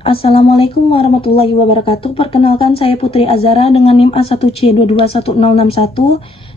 Assalamualaikum warahmatullahi wabarakatuh. Perkenalkan, saya Putri Azara dengan NIM A1C221061.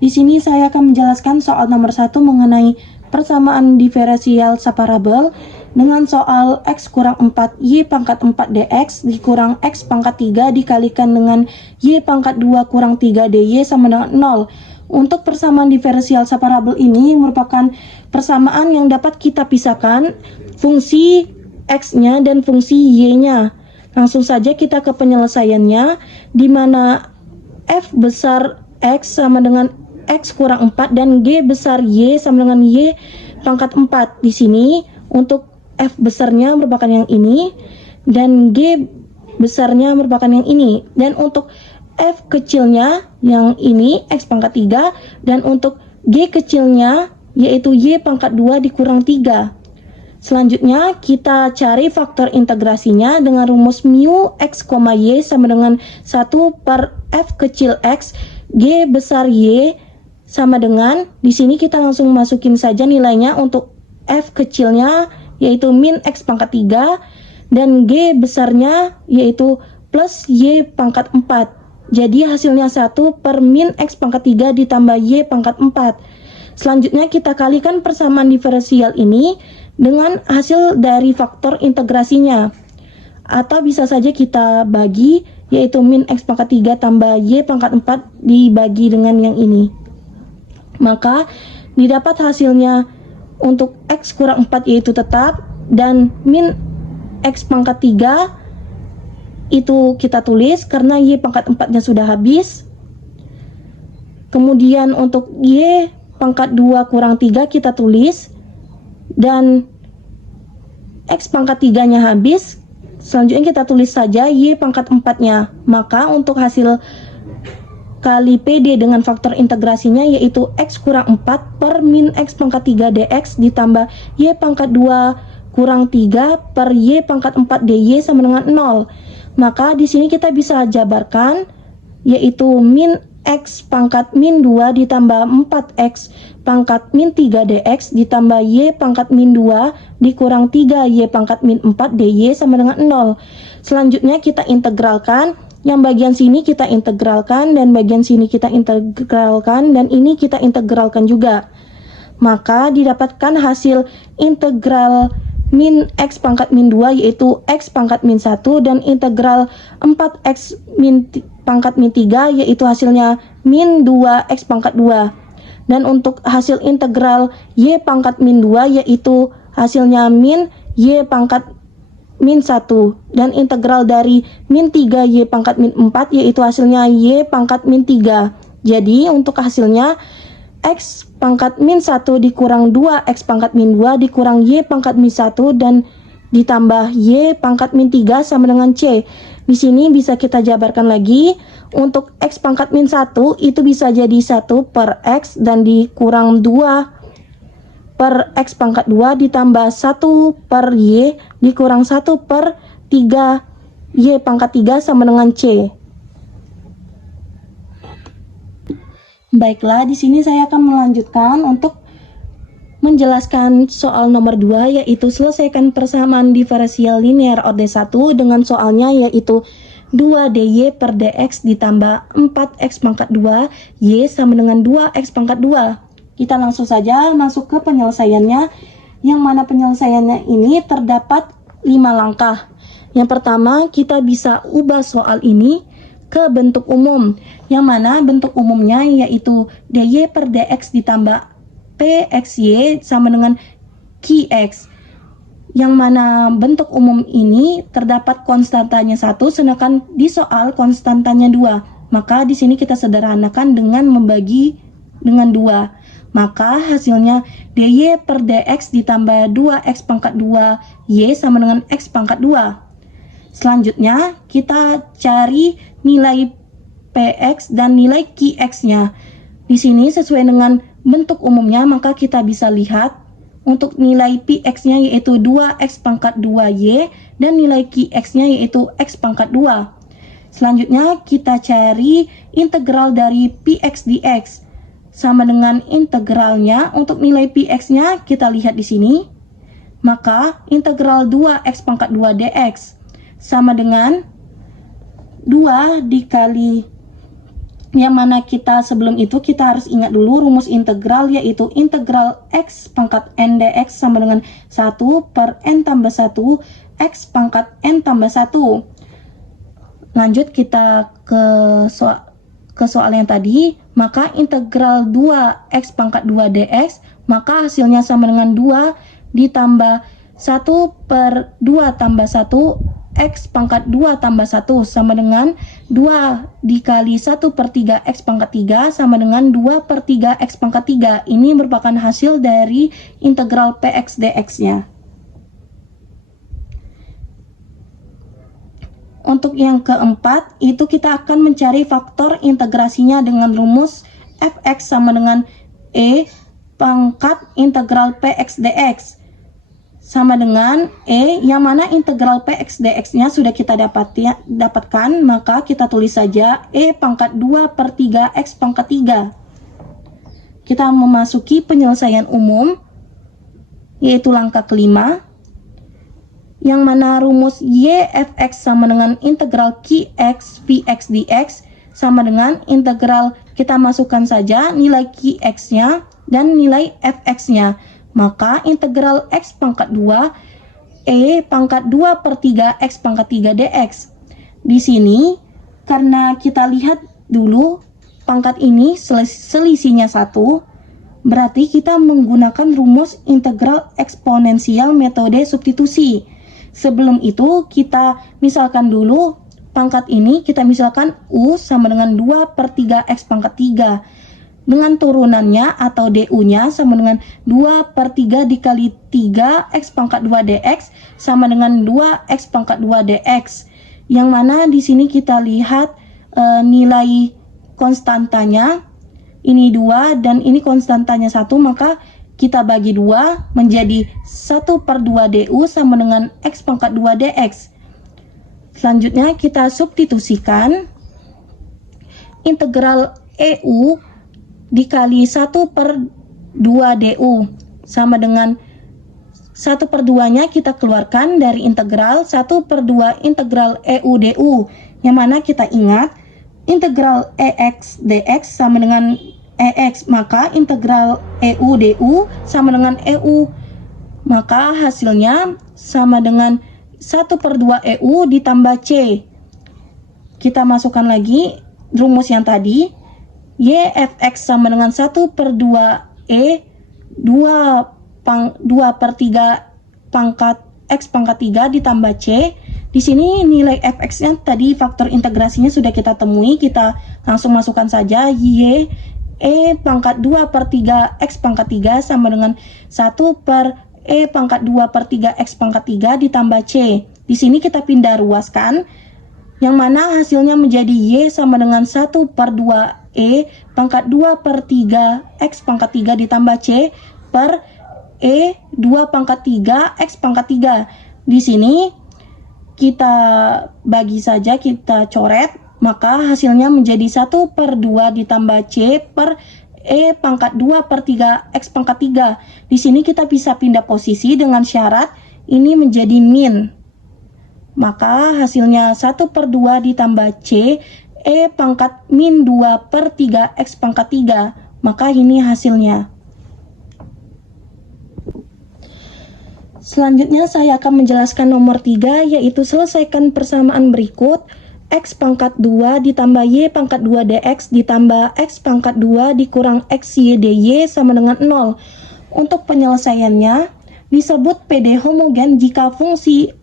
Di sini saya akan menjelaskan soal nomor 1 mengenai persamaan diferensial separabel dengan soal X kurang 4 Y pangkat 4 DX dikurang X pangkat 3 dikalikan dengan Y pangkat 2 kurang 3 DY sama dengan 0. Untuk persamaan diferensial separabel ini merupakan persamaan yang dapat kita pisahkan fungsi X-nya dan fungsi Y-nya. Langsung saja kita ke penyelesaiannya, di mana F besar X sama dengan X kurang 4 dan G besar Y sama dengan Y pangkat 4. Di sini untuk F besarnya merupakan yang ini dan G besarnya merupakan yang ini. Dan untuk F kecilnya yang ini X pangkat 3 dan untuk G kecilnya yaitu Y pangkat 2 dikurang 3. Selanjutnya kita cari faktor integrasinya dengan rumus mu X, Y sama dengan 1 per F kecil X G besar Y sama dengan, di sini kita langsung masukin saja nilainya. Untuk F kecilnya yaitu min X pangkat 3 dan G besarnya yaitu plus Y pangkat 4. Jadi hasilnya 1 per min X pangkat 3 ditambah Y pangkat 4. Selanjutnya kita kalikan persamaan diferensial ini dengan hasil dari faktor integrasinya, atau bisa saja kita bagi, yaitu min X pangkat 3 tambah Y pangkat 4 dibagi dengan yang ini. Maka didapat hasilnya untuk X kurang 4 yaitu tetap, dan min X pangkat 3 itu kita tulis karena Y pangkat 4 nya sudah habis. Kemudian untuk Y pangkat 2 kurang 3 kita tulis, dan X pangkat 3 nya habis. Selanjutnya kita tulis saja Y pangkat 4 nya. Maka untuk hasil kali PD dengan faktor integrasinya yaitu X kurang 4 per min X pangkat 3 DX ditambah Y pangkat 2 kurang 3 per Y pangkat 4 DY sama dengan 0. Maka di sini kita bisa jabarkan yaitu min X pangkat min 2 ditambah 4X pangkat min 3 DX ditambah Y pangkat min 2 dikurang 3 Y pangkat min 4 DY sama dengan 0. Selanjutnya kita integralkan. Yang bagian sini kita integralkan dan bagian sini kita integralkan dan ini kita integralkan juga. Maka didapatkan hasil integral min X pangkat min 2 yaitu X pangkat min 1 dan integral 4X pangkat min 3 yaitu hasilnya min 2X pangkat 2. Dan untuk hasil integral Y pangkat min 2 yaitu hasilnya min Y pangkat min 1. Dan integral dari min 3 Y pangkat min 4 yaitu hasilnya Y pangkat min 3. Jadi untuk hasilnya X pangkat min 1 dikurang 2X pangkat min 2 dikurang Y pangkat min 1 dan ditambah Y pangkat min 3 sama dengan C. Di sini bisa kita jabarkan lagi. Untuk X pangkat min 1 itu bisa jadi 1 per X dan dikurang 2 per X pangkat 2 ditambah 1 per Y dikurang 1 per 3 Y pangkat 3 sama dengan C. Baiklah, di sini saya akan melanjutkan untuk menjelaskan soal nomor 2 yaitu selesaikan persamaan diferensial linear orde 1 dengan soalnya yaitu 2DY per DX ditambah 4X pangkat 2 Y sama dengan 2X pangkat 2. Kita langsung saja masuk ke penyelesaiannya, yang mana penyelesaiannya ini terdapat 5 langkah. Yang pertama, kita bisa ubah soal ini ke bentuk umum, yang mana bentuk umumnya yaitu DY per DX ditambah PXY sama dengan QX, yang mana bentuk umum ini terdapat konstantanya 1 sedangkan di soal konstantanya 2. Maka di sini kita sederhanakan dengan membagi dengan 2. Maka hasilnya DY per DX ditambah 2X pangkat 2 Y sama dengan X pangkat 2. Selanjutnya kita cari nilai PX dan nilai QX-nya. Di sini sesuai dengan bentuk umumnya maka kita bisa lihat untuk nilai PX-nya yaitu 2X pangkat 2Y dan nilai QX-nya yaitu X pangkat 2. Selanjutnya kita cari integral dari PX dx. Sama dengan integralnya untuk nilai PX-nya kita lihat di sini. Maka integral 2X pangkat 2 dx sama dengan 2 dikali, yang mana kita sebelum itu kita harus ingat dulu rumus integral, yaitu integral x pangkat n dx sama dengan 1 per n tambah 1 x pangkat n tambah 1. Lanjut kita ke soal yang tadi, maka integral 2x pangkat 2 dx, maka hasilnya sama dengan 2 ditambah 1 per 2 tambah 1 x pangkat 2 tambah 1 sama dengan 2 dikali 1 per 3 x pangkat 3 sama dengan 2 per 3 x pangkat 3. Ini merupakan hasil dari integral px dx-nya. Untuk yang keempat, itu kita akan mencari faktor integrasinya dengan rumus fx sama dengan e pangkat integral px dx sama dengan e, yang mana integral px dx-nya sudah kita dapatkan, maka kita tulis saja e pangkat 2 per 3 x pangkat 3. Kita memasuki penyelesaian umum, yaitu langkah kelima, yang mana rumus y fx sama dengan integral qx px dx sama dengan integral, kita masukkan saja nilai qx-nya dan nilai fx-nya. Maka integral x pangkat 2 e pangkat 2 per 3 x pangkat 3 dx. Di sini karena kita lihat dulu pangkat ini selisihnya 1, berarti kita menggunakan rumus integral eksponensial metode substitusi. Sebelum itu kita misalkan dulu pangkat ini, kita misalkan u sama dengan 2 per 3 x pangkat 3. Dengan turunannya atau du-nya sama dengan 2 per 3 dikali 3 x pangkat 2 dx sama dengan 2 x pangkat 2 dx. Yang mana di sini kita lihat nilai konstantanya, ini 2 dan ini konstantanya 1, maka kita bagi 2 menjadi 1 per 2 du sama dengan x pangkat 2 dx. Selanjutnya kita substitusikan integral eu dikali 1 per 2 du sama dengan 1 per 2 nya kita keluarkan dari integral 1 per 2 integral eu du, yang mana kita ingat integral ex dx sama dengan ex, maka integral eu du sama dengan eu, maka hasilnya sama dengan 1 per 2 eu ditambah c. Kita masukkan lagi rumus yang tadi, y fx sama dengan 1 per 2 e 2 per 3 pangkat x pangkat 3 ditambah c. Di sini nilai fx-nya tadi faktor integrasinya sudah kita temui, kita langsung masukkan saja y e pangkat 2 per 3 x pangkat 3 sama dengan 1 per e pangkat 2 per 3 x pangkat 3 ditambah c. Di sini kita pindah ruaskan, yang mana hasilnya menjadi y sama dengan 1 per 2 e pangkat 2 per 3 x pangkat 3 ditambah c per e 2 pangkat 3 x pangkat 3. Di sini kita bagi saja, kita coret, maka hasilnya menjadi 1 per 2 ditambah c per e pangkat 2 per 3 x pangkat 3. Di sini kita bisa pindah posisi dengan syarat ini menjadi min. Maka hasilnya 1 per 2 ditambah c e pangkat min 2 per 3 x pangkat 3. Maka ini hasilnya. Selanjutnya saya akan menjelaskan nomor 3, yaitu selesaikan persamaan berikut. X pangkat 2 ditambah y pangkat 2 dx ditambah x pangkat 2 dikurang xy dy sama dengan 0. Untuk penyelesaiannya disebut PD homogen jika fungsi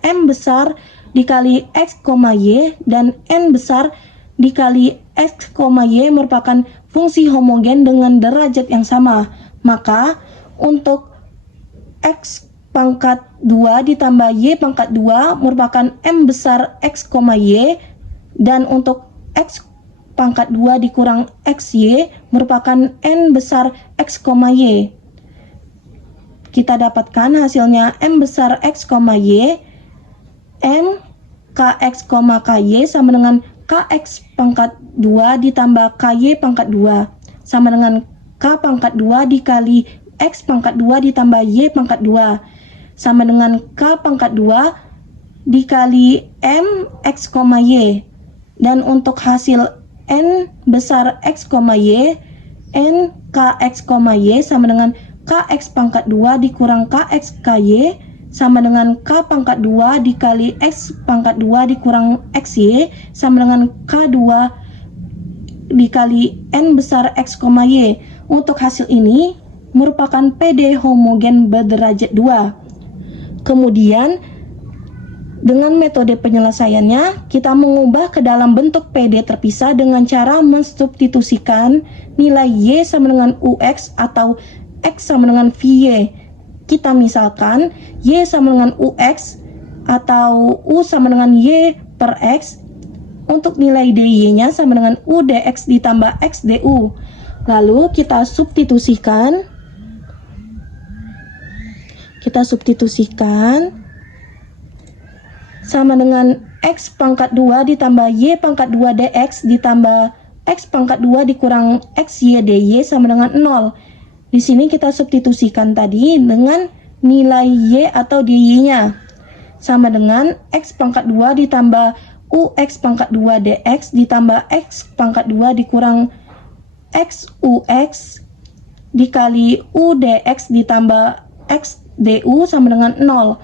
m besar dikali x, y dan n besar dikali x, y merupakan fungsi homogen dengan derajat yang sama. Maka untuk x pangkat 2 ditambah y pangkat 2 merupakan m besar x, y, dan untuk x pangkat 2 dikurang xy merupakan n besar x, y. Kita dapatkan hasilnya m besar x, y, m kx, ky sama dengan kx pangkat 2 ditambah ky pangkat 2 sama dengan k pangkat 2 dikali x pangkat 2 ditambah y pangkat 2 sama dengan k pangkat 2 dikali M X, Y. Dan untuk hasil N besar X, Y, N KX, Y sama dengan KX pangkat 2 dikurang KX KY sama dengan K pangkat 2 dikali X pangkat 2 dikurang XY sama dengan K2 dikali N besar X, Y. Untuk hasil ini merupakan PD homogen berderajat 2. Kemudian dengan metode penyelesaiannya, kita mengubah ke dalam bentuk PD terpisah dengan cara mensubstitusikan nilai Y sama dengan UX atau X sama dengan VY. Kita misalkan Y sama dengan UX atau U sama dengan Y per X. Untuk nilai DY-nya sama dengan U dx ditambah X du. Lalu kita substitusikan. Sama dengan X pangkat 2 ditambah Y pangkat 2 dx ditambah X pangkat 2 dikurang XY dy sama dengan 0. Di sini kita substitusikan tadi dengan nilai Y atau dy-nya. Sama dengan X pangkat 2 ditambah UX pangkat 2 dx ditambah X pangkat 2 dikurang XUX dikali U dx ditambah X du sama dengan 0.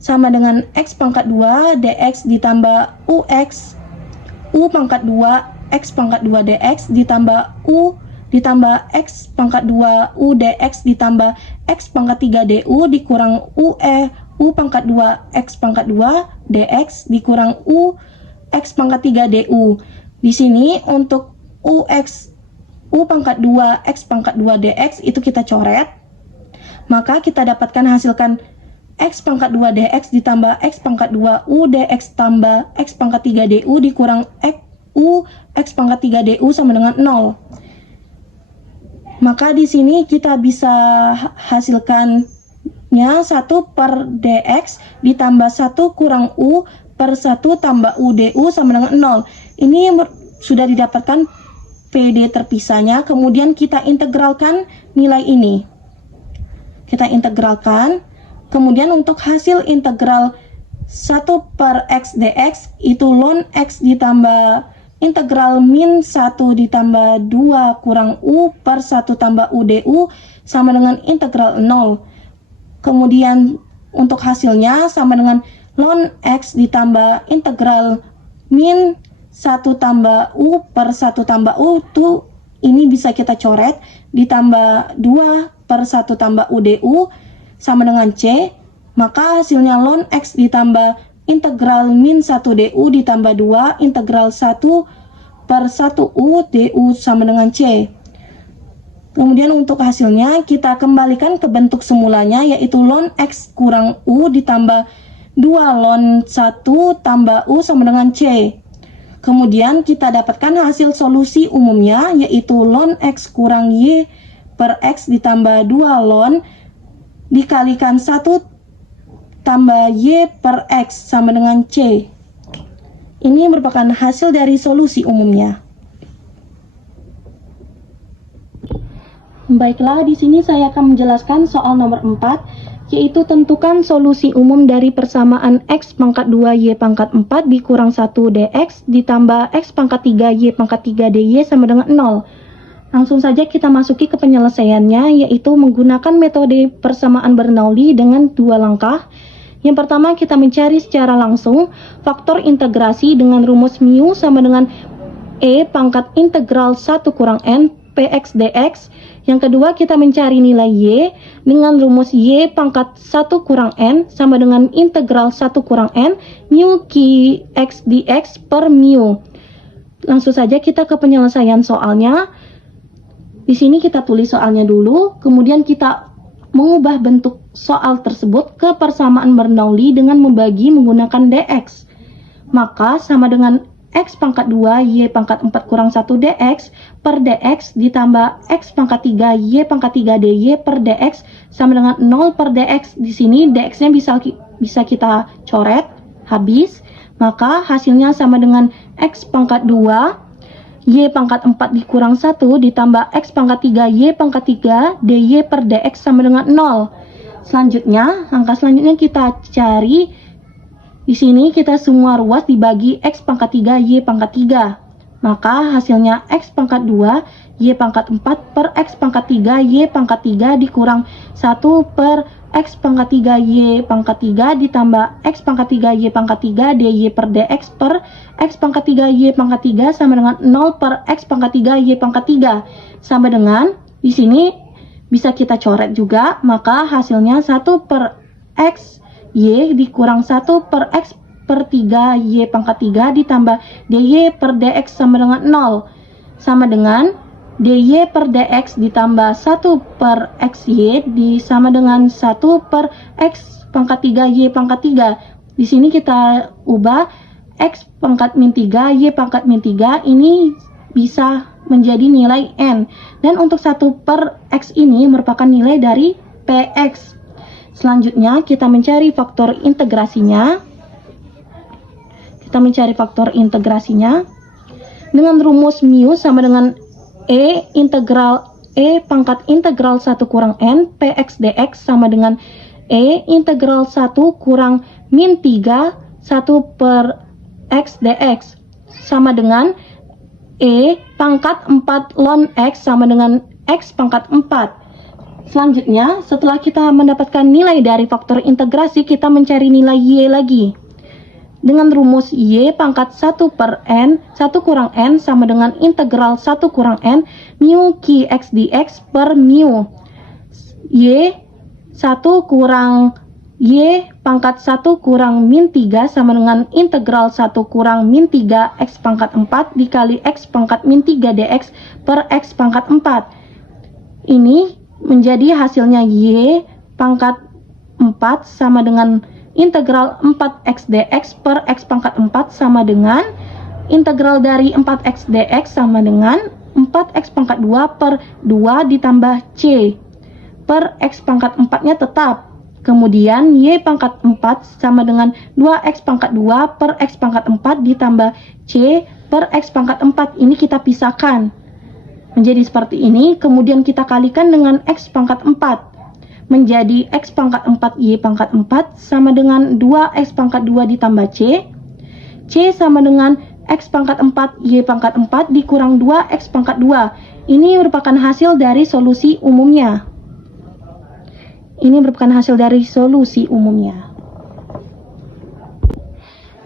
Sama dengan X pangkat 2 dx ditambah UX U pangkat 2 X pangkat 2 dx ditambah U ditambah X pangkat 2 U dx ditambah X pangkat 3 du dikurang U pangkat 2 X pangkat 2 dx dikurang U X pangkat 3 du. Di sini untuk UX U pangkat 2 X pangkat 2 dx itu kita coret. Maka kita dapatkan hasilkan X pangkat 2 dx ditambah X pangkat 2 U dx tambah X pangkat 3 du dikurang U X pangkat 3 du sama dengan 0. Maka di sini kita bisa hasilkannya 1 per dx ditambah 1 kurang U per 1 tambah U du sama dengan 0. Ini sudah didapatkan PD terpisahnya, kemudian kita integralkan nilai ini. Kita integralkan, kemudian untuk hasil integral 1 per X dx itu ln X ditambah integral min 1 ditambah 2 kurang U per 1 tambah U du sama dengan integral 0. Kemudian untuk hasilnya sama dengan ln X ditambah integral min 1 tambah U per 1 tambah U itu ini bisa kita coret ditambah 2 per 1 tambah U du sama dengan C. Maka hasilnya ln X ditambah integral min 1 du ditambah 2 integral 1 per 1 U du sama dengan C. Kemudian untuk hasilnya kita kembalikan ke bentuk semulanya yaitu ln X kurang U ditambah 2 ln 1 tambah U sama dengan C. Kemudian kita dapatkan hasil solusi umumnya yaitu ln X kurang Y per X ditambah 2 ln dikalikan 1 tambah Y per X sama dengan C. Ini merupakan hasil dari solusi umumnya. Baiklah, di sini saya akan menjelaskan soal nomor 4, yaitu tentukan solusi umum dari persamaan X pangkat 2 Y pangkat 4 dikurang 1 dx ditambah X pangkat 3 Y pangkat 3 dy sama dengan 0. Langsung saja kita masuki ke penyelesaiannya, yaitu menggunakan metode persamaan Bernoulli dengan 2 langkah. Yang pertama, kita mencari secara langsung faktor integrasi dengan rumus mu sama dengan E pangkat integral 1 kurang N Px dx. Yang kedua, kita mencari nilai Y dengan rumus Y pangkat 1 kurang N sama dengan integral 1 kurang N mu Qx dx per mu. Langsung saja kita ke penyelesaian soalnya. Di sini kita tulis soalnya dulu, kemudian kita mengubah bentuk soal tersebut ke persamaan Bernoulli dengan membagi menggunakan dx. Maka sama dengan X pangkat 2 Y pangkat 4 kurang 1 dx per dx ditambah X pangkat 3 Y pangkat 3 dy per dx sama dengan 0 per dx. Di sini dx-nya bisa kita coret habis. Maka hasilnya sama dengan X pangkat 2 Y pangkat 4 dikurang 1 ditambah X pangkat 3 Y pangkat 3 dy per dx sama dengan 0. Selanjutnya, langkah selanjutnya kita cari Di sini kita semua ruas dibagi X pangkat 3 Y pangkat 3. Maka hasilnya X pangkat 2 Y pangkat 4 per X pangkat 3 Y pangkat 3 dikurang 1 per X pangkat 3 Y pangkat 3 ditambah X pangkat 3 Y pangkat 3 DY per DX per X pangkat 3 Y pangkat 3 sama dengan 0 per X pangkat 3 Y pangkat 3. Sama dengan, di sini bisa kita coret juga, maka hasilnya 1 per X Y dikurang 1 per X per 3 Y pangkat 3 ditambah DY per DX sama dengan 0. Sama dengan DY per DX ditambah 1 per XY sama dengan 1 per X pangkat 3 Y pangkat 3. Di sini kita ubah X pangkat min 3 Y pangkat min 3 ini bisa menjadi nilai N. Dan untuk 1 per X ini merupakan nilai dari PX. Selanjutnya kita mencari faktor integrasinya. Dengan rumus mu sama dengan E integral E pangkat integral 1 kurang N PX dx sama dengan E integral 1 kurang min 3 1 per X dx sama dengan E pangkat 4 ln X sama dengan X pangkat 4. Selanjutnya, setelah kita mendapatkan nilai dari faktor integrasi, kita mencari nilai Y lagi. Dengan rumus Y pangkat 1 per N, 1 kurang N sama dengan integral 1 kurang N, mu Q X dx per mu. Y 1 kurang Y pangkat 1 kurang min 3 sama dengan integral 1 kurang min 3 X pangkat 4 dikali X pangkat min 3 dx per X pangkat 4. Ini menjadi hasilnya Y pangkat 4 sama dengan integral 4x dx per X pangkat 4 sama dengan integral dari 4x dx sama dengan 4x pangkat 2 per 2 ditambah C per X pangkat 4 nya tetap. Kemudian Y pangkat 4 sama dengan 2x pangkat 2 per X pangkat 4 ditambah C per X pangkat 4 ini kita pisahkan menjadi seperti ini, kemudian kita kalikan dengan X pangkat 4 menjadi X pangkat 4 Y pangkat 4 sama dengan 2X pangkat 2 ditambah C sama dengan X pangkat 4 Y pangkat 4 dikurang 2X pangkat 2. Ini merupakan hasil dari solusi umumnya.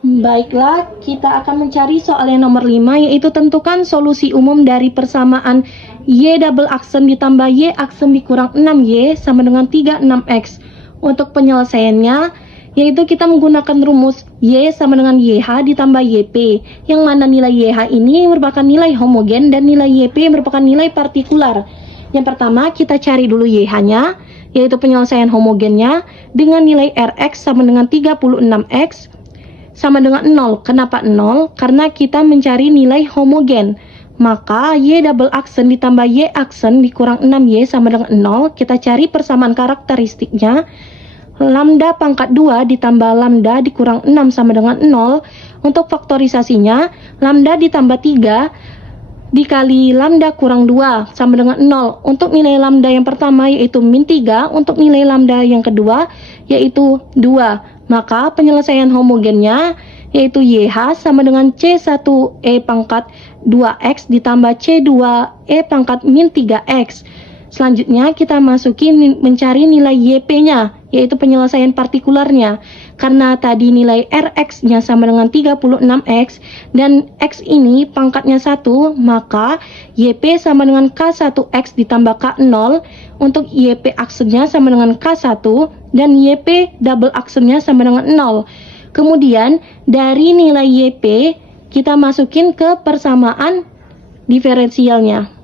Baiklah, kita akan mencari soal yang nomor 5, yaitu tentukan solusi umum dari persamaan Y double aksen ditambah Y aksen dikurang 6Y sama dengan 36X. Untuk penyelesaiannya, yaitu kita menggunakan rumus Y sama dengan YH ditambah YP, yang mana nilai YH ini merupakan nilai homogen dan nilai YP merupakan nilai partikular. Yang pertama, kita cari dulu YH-nya, yaitu penyelesaian homogennya dengan nilai Rx sama dengan 36X sama dengan 0. Kenapa 0? Karena kita mencari nilai homogen. Maka Y double aksen ditambah Y aksen dikurang 6Y sama dengan 0. Kita cari persamaan karakteristiknya. Lambda pangkat 2 ditambah lambda dikurang 6 sama dengan 0. Untuk faktorisasinya, lambda ditambah 3 dikali lambda kurang 2 sama dengan 0. Untuk nilai lambda yang pertama yaitu min 3. Untuk nilai lambda yang kedua yaitu 2. Maka penyelesaian homogennya yaitu YH sama dengan C1E pangkat 2X ditambah C2E pangkat min 3X. Selanjutnya kita masukin mencari nilai YP-nya, yaitu penyelesaian partikularnya. Karena tadi nilai Rx-nya sama dengan 36X dan X ini pangkatnya 1, maka YP sama dengan K1X ditambah K0. Untuk YP aksennya sama dengan K1 dan YP double aksennya sama dengan 0. Kemudian dari nilai YP kita masukin ke persamaan diferensialnya.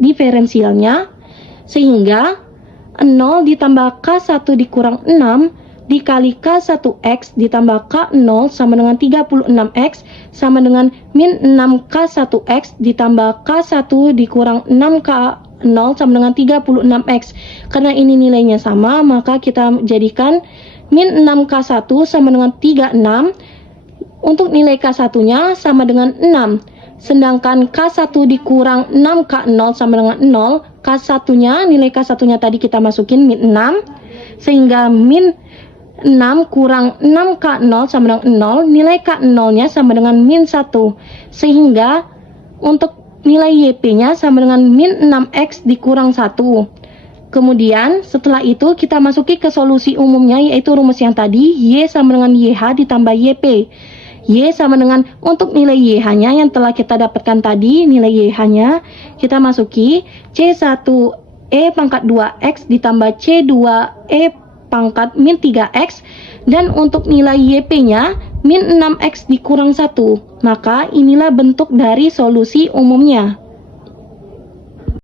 Diferensialnya sehingga 0 ditambah K1 dikurang 6 dikali K1X ditambah K0 sama dengan 36X sama dengan min 6K1X ditambah K1 dikurang 6K0 sama dengan 36X. Karena ini nilainya sama, maka kita jadikan min 6K1 sama dengan 36. Untuk nilai K1-nya sama dengan 6. Sedangkan K1 dikurang 6K0 sama dengan 0. K1-nya, nilai K1-nya tadi kita masukin min 6. Sehingga min 6 kurang 6K0 sama dengan 0, nilai K0 nya sama dengan min 1, sehingga untuk nilai YP nya sama dengan min 6X dikurang 1. Kemudian setelah itu kita masuki ke solusi umumnya, yaitu rumus yang tadi, Y sama dengan YH ditambah YP. Y sama dengan, untuk nilai YH nya yang telah kita dapatkan tadi, nilai YH nya kita masuki C1E pangkat 2X ditambah C2E pangkat min 3X, dan untuk nilai YP nya min 6X dikurang 1. Maka inilah bentuk dari solusi umumnya.